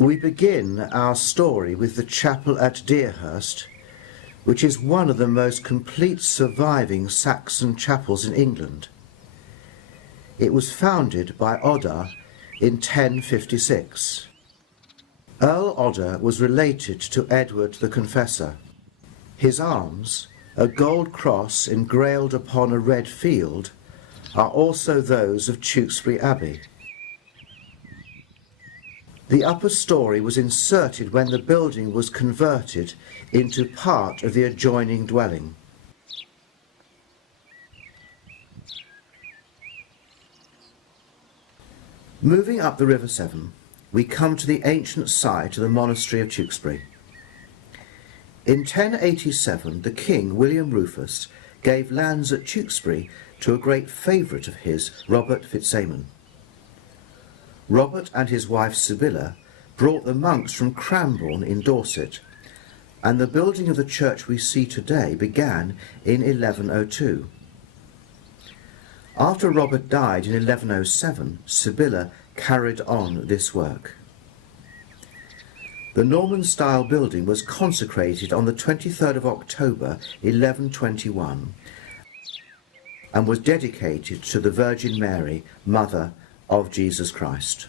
We begin our story with the chapel at Deerhurst, which is one of the most complete surviving Saxon chapels in England. It was founded by Odda in 1056. Earl Odda was related to Edward the Confessor. His arms, a gold cross engrailed upon a red field, are also those of Tewkesbury Abbey. The upper story was inserted when the building was converted into part of the adjoining dwelling. Moving up the River Severn, we come to the ancient site of the monastery of Tewkesbury. In 1087, the king, William Rufus, gave lands at Tewkesbury to a great favourite of his, Robert Fitzamon. Robert and his wife Sibylla brought the monks from Cranbourne in Dorset, and the building of the church we see today began in 1102. After Robert died in 1107, Sibylla carried on this work. The Norman-style building was consecrated on the 23rd of October 1121 and was dedicated to the Virgin Mary, Mother of Jesus Christ.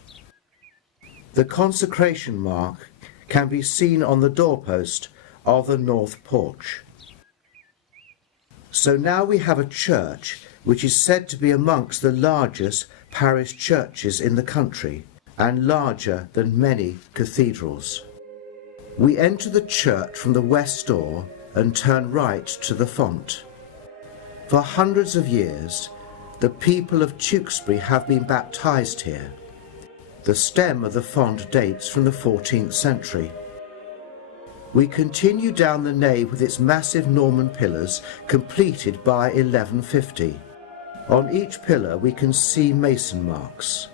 The consecration mark can be seen on the doorpost of the north porch. So now we have a church which is said to be amongst the largest parish churches in the country and larger than many cathedrals. We enter the church from the west door and turn right to the font. For hundreds of years, the people of Tewkesbury have been baptised here. The stem of the font dates from the 14th century. We continue down the nave with its massive Norman pillars, completed by 1150. On each pillar we can see mason marks.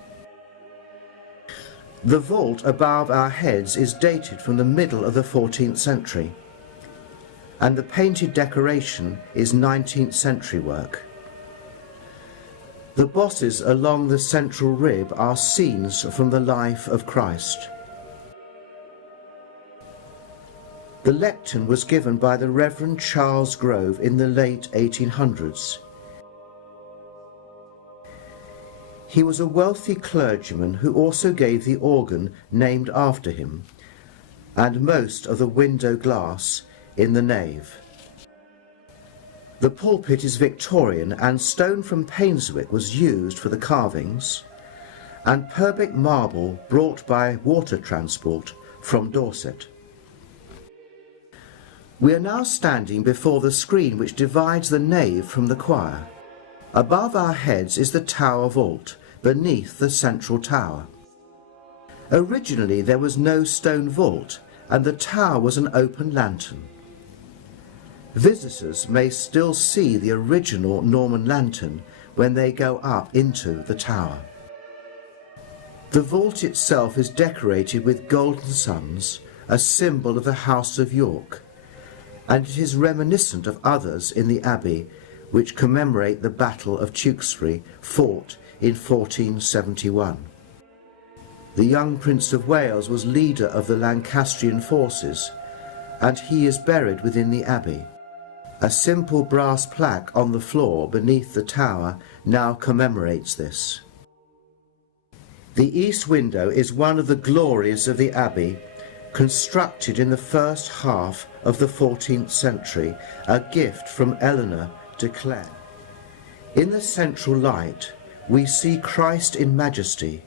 The vault above our heads is dated from the middle of the 14th century, and the painted decoration is 19th century work. The bosses along the central rib are scenes from the life of Christ. The lectern was given by the Reverend Charles Grove in the late 1800s. He was a wealthy clergyman who also gave the organ named after him, and most of the window glass in the nave. The pulpit is Victorian, and stone from Painswick was used for the carvings, and Purbeck marble brought by water transport from Dorset. We are now standing before the screen which divides the nave from the choir. Above our heads is the tower vault, beneath the central tower. Originally there was no stone vault, and the tower was an open lantern. Visitors may still see the original Norman lantern when they go up into the tower. The vault itself is decorated with golden suns, a symbol of the House of York, and it is reminiscent of others in the Abbey which commemorate the Battle of Tewkesbury, fought in 1471. The young Prince of Wales was leader of the Lancastrian forces, and he is buried within the Abbey. A simple brass plaque on the floor beneath the tower now commemorates this. The east window is one of the glories of the Abbey, constructed in the first half of the 14th century, a gift from Eleanor de Clare. In the central light, we see Christ in majesty,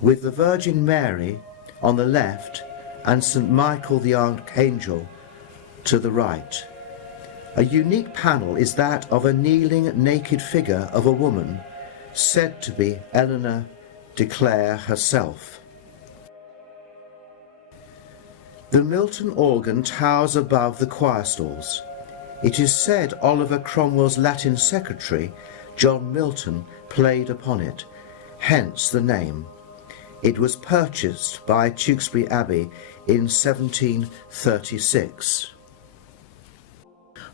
with the Virgin Mary on the left and St. Michael the Archangel to the right. A unique panel is that of a kneeling naked figure of a woman, said to be Eleanor de Clare herself. The Milton organ towers above the choir stalls. It is said Oliver Cromwell's Latin secretary, John Milton, played upon it, hence the name. It was purchased by Tewkesbury Abbey in 1736.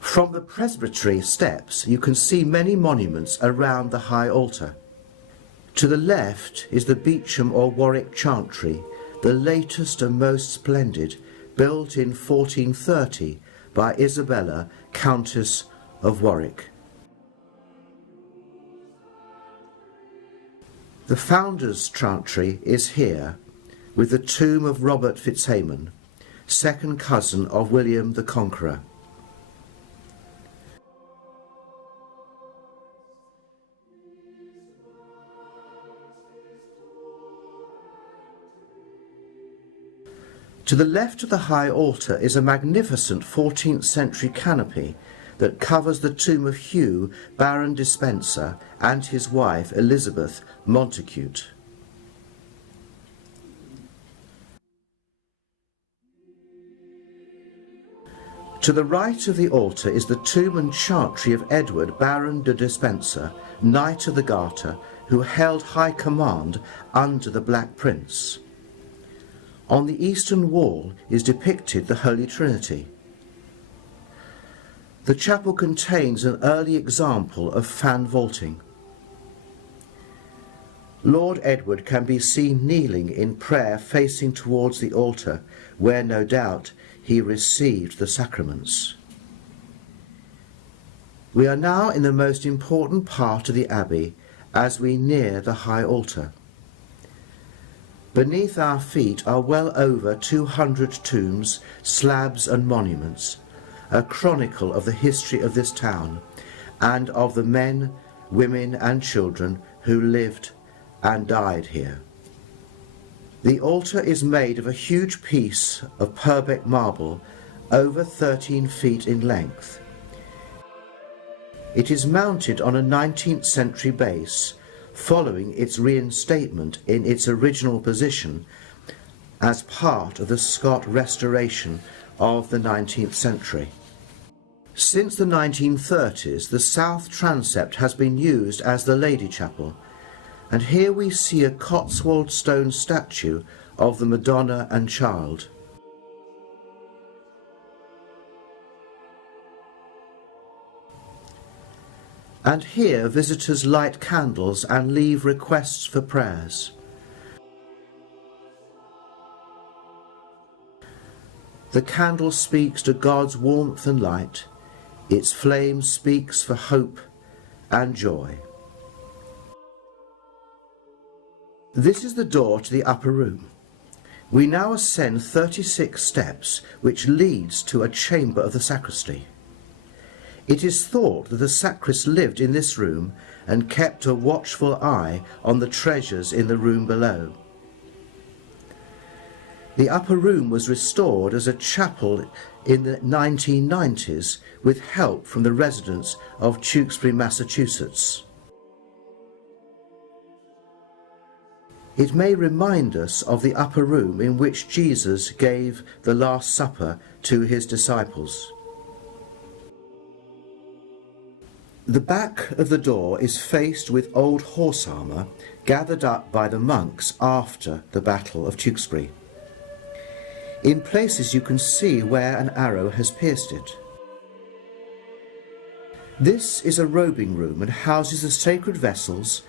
From the presbytery steps you can see many monuments around the high altar. To the left is the Beauchamp or Warwick chantry, the latest and most splendid, built in 1430 by Isabella, Countess of Warwick. The founder's chantry is here, with the tomb of Robert Fitzhamon, second cousin of William the Conqueror. To the left of the high altar is a magnificent 14th century canopy that covers the tomb of Hugh, Baron Despencer, and his wife Elizabeth Montacute. To the right of the altar is the tomb and chantry of Edward, Baron de Despencer, Knight of the Garter, who held high command under the Black Prince. On the eastern wall is depicted the Holy Trinity. The chapel contains an early example of fan vaulting. Lord Edward can be seen kneeling in prayer facing towards the altar, where no doubt he received the sacraments. We are now in the most important part of the Abbey as we near the high altar. Beneath our feet are well over 200 tombs, slabs and monuments, a chronicle of the history of this town and of the men, women and children who lived and died here. The altar is made of a huge piece of Purbeck marble over 13 feet in length. It is mounted on a 19th century base, following its reinstatement in its original position as part of the Scott restoration of the 19th century. Since the 1930s, the south transept has been used as the Lady Chapel, and here we see a Cotswold stone statue of the Madonna and Child. And here visitors light candles and leave requests for prayers. The candle speaks to God's warmth and light. Its flame speaks for hope and joy. This is the door to the upper room. We now ascend 36 steps, which leads to a chamber of the sacristy. It is thought that the sacrist lived in this room and kept a watchful eye on the treasures in the room below. The upper room was restored as a chapel in the 1990s with help from the residents of Tewkesbury, Massachusetts. It may remind us of the upper room in which Jesus gave the Last Supper to his disciples. The back of the door is faced with old horse armour gathered up by the monks after the Battle of Tewkesbury. In places you can see where an arrow has pierced it. This is a robing room and houses the sacred vessels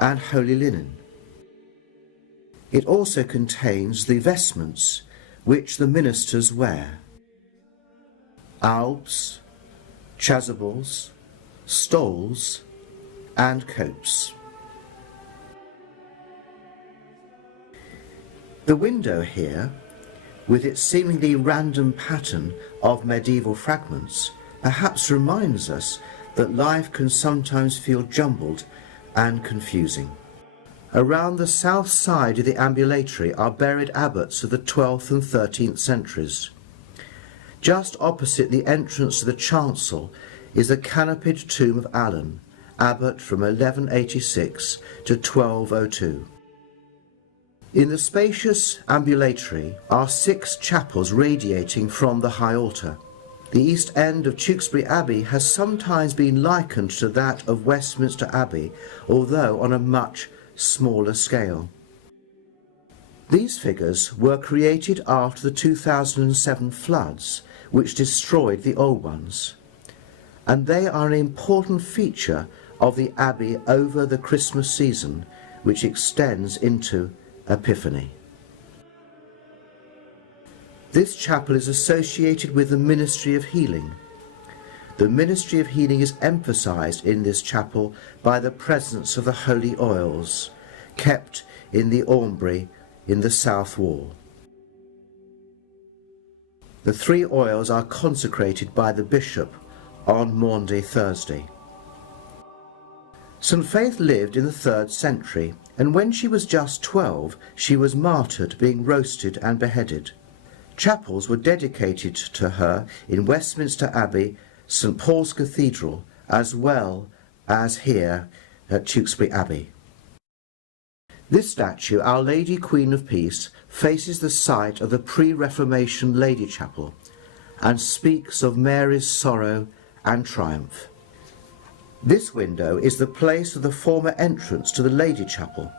and holy linen. It also contains the vestments which the ministers wear: albs, chasubles, stoles and copes. The window here, with its seemingly random pattern of medieval fragments, perhaps reminds us that life can sometimes feel jumbled and confusing. Around the south side of the ambulatory are buried abbots of the 12th and 13th centuries. Just opposite the entrance to the chancel is the canopied tomb of Alan, abbot from 1186 to 1202. In the spacious ambulatory are 6 chapels radiating from the high altar. The east end of Tewkesbury Abbey has sometimes been likened to that of Westminster Abbey, although on a much smaller scale. These figures were created after the 2007 floods, which destroyed the old ones, and they are an important feature of the Abbey over the Christmas season, which extends into Epiphany. This chapel is associated with the ministry of healing. The ministry of healing is emphasised in this chapel by the presence of the holy oils, kept in the aumbrey in the south wall. The 3 oils are consecrated by the bishop on Maundy Thursday. St. Faith lived in the 3rd century, and when she was just 12, she was martyred, being roasted and beheaded. Chapels were dedicated to her in Westminster Abbey, St. Paul's Cathedral, as well as here at Tewkesbury Abbey. This statue, Our Lady Queen of Peace, faces the site of the pre-Reformation Lady Chapel and speaks of Mary's sorrow and triumph. This window is the place of the former entrance to the Lady Chapel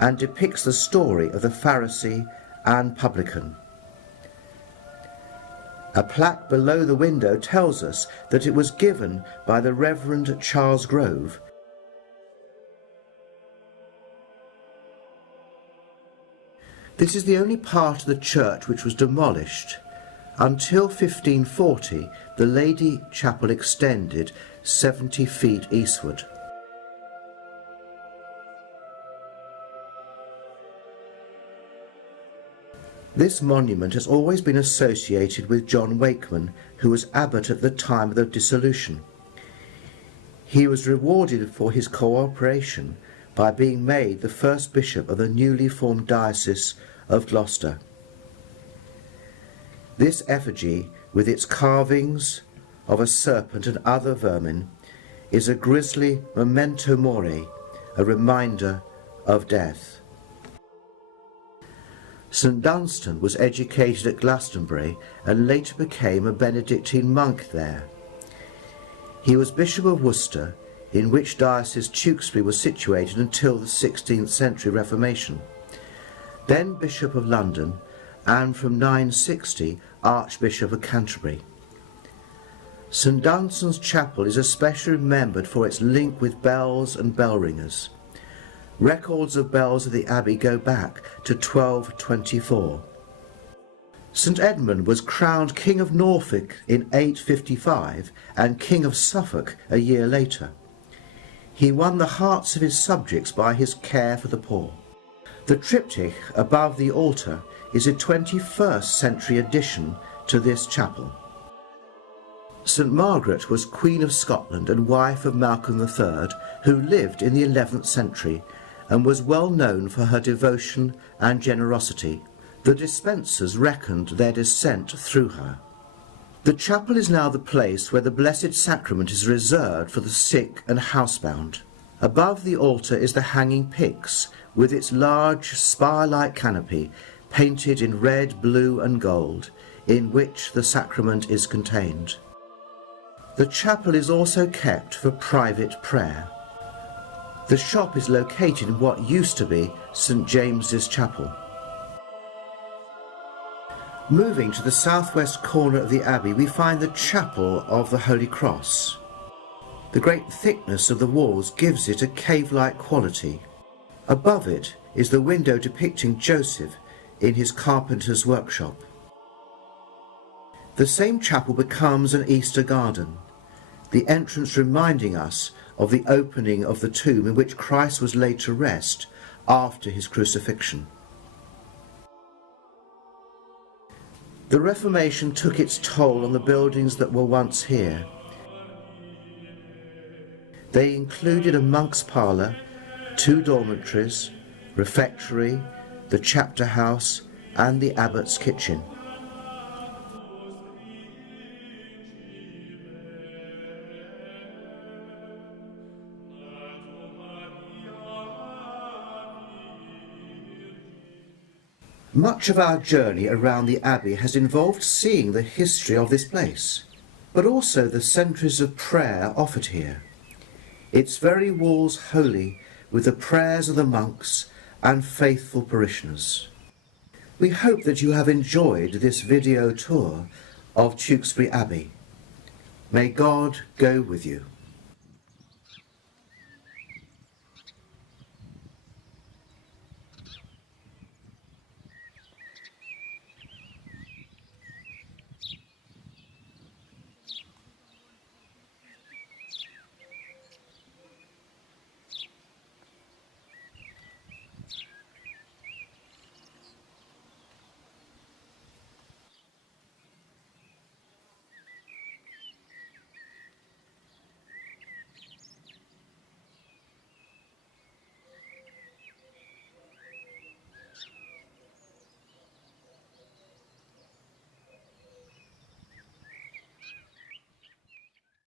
and depicts the story of the Pharisee and publican. A plaque below the window tells us that it was given by the Reverend Charles Grove. This is the only part of the church which was demolished. Until 1540, the Lady Chapel extended 70 feet eastward. This monument has always been associated with John Wakeman, who was abbot at the time of the dissolution. He was rewarded for his cooperation by being made the first bishop of the newly formed diocese of Gloucester. This effigy, with its carvings of a serpent and other vermin, is a grisly memento mori, a reminder of death. St. Dunstan was educated at Glastonbury and later became a Benedictine monk there. He was Bishop of Worcester, in which diocese Tewkesbury was situated until the 16th century Reformation, then Bishop of London, and from 960 Archbishop of Canterbury. St. Dunstan's chapel is especially remembered for its link with bells and bell ringers. Records of bells of the Abbey go back to 1224. St. Edmund was crowned King of Norfolk in 855 and King of Suffolk a year later. He won the hearts of his subjects by his care for the poor. The triptych above the altar is a 21st century addition to this chapel. St. Margaret was Queen of Scotland and wife of Malcolm III, who lived in the 11th century and was well known for her devotion and generosity. The Despensers reckoned their descent through her. The chapel is now the place where the Blessed Sacrament is reserved for the sick and housebound. Above the altar is the hanging pyx, with its large spire-like canopy painted in red, blue and gold, in which the sacrament is contained. The chapel is also kept for private prayer. The shop is located in what used to be St. James's Chapel. Moving to the southwest corner of the Abbey, we find the Chapel of the Holy Cross. The great thickness of the walls gives it a cave-like quality. Above it is the window depicting Joseph in his carpenter's workshop. The same chapel becomes an Easter garden, the entrance reminding us of the opening of the tomb in which Christ was laid to rest after his crucifixion. The Reformation took its toll on the buildings that were once here. They included a monk's parlour, 2 dormitories, refectory, the chapter house and the abbot's kitchen. Much of our journey around the Abbey has involved seeing the history of this place, but also the centuries of prayer offered here. Its very walls holy with the prayers of the monks and faithful parishioners. We hope that you have enjoyed this video tour of Tewkesbury Abbey. May God go with you.